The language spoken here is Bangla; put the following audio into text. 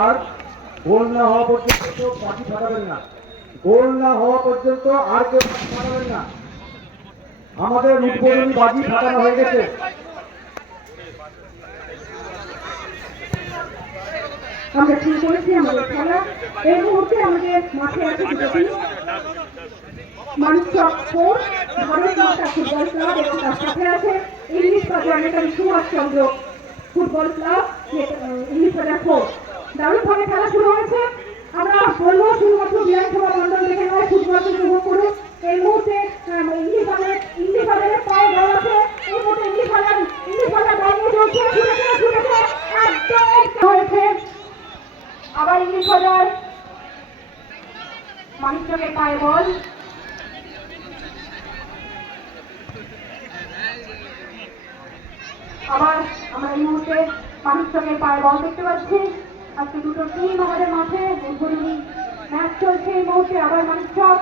আর গোল না হওয়া পর্যন্ত পাখি ফাটাবেন না। গোল না হওয়া পর্যন্ত আর কেউ ফাটাবেন না। আমাদের উদ্বোধনী বাজি ফাটানো হয়ে গেছে। আমরা শুরু করেছি আমাদের খেলা এই মুহূর্তে আমাদের মাঠে আছে ফুটবল ক্লাব এবং তার সাথে আছে English Bazar Subhash Chandra football club English Bazar four দারুণভাবে খেলা শুরু হয়েছে আমরা বলব শুধুমাত্র বিধানসভা মন্ডল দেখে নয় ফুটবলকে উপভোগ করুন এই মুহূর্তে আহ, ইংলিশ বাজারের ইংলিশ বাজারের পায়ে বল আছে এই মুহূর্তে ইংলিশ বাজার ইংলিশ বাজার বল নিয়ে চলছে ছুটেছে ছুটেছে একদম হয়েছে মানিকচকের পায়ে বল। আবার আমরা এই মুহূর্তে মানিকচকের পায়ে বল দেখতে পাচ্ছি। আজকে দুটো টিম আমাদের মাঠে। উদ্বোধনী ম্যাচ চলছে এই মুহূর্তে। আবার মানিকচক।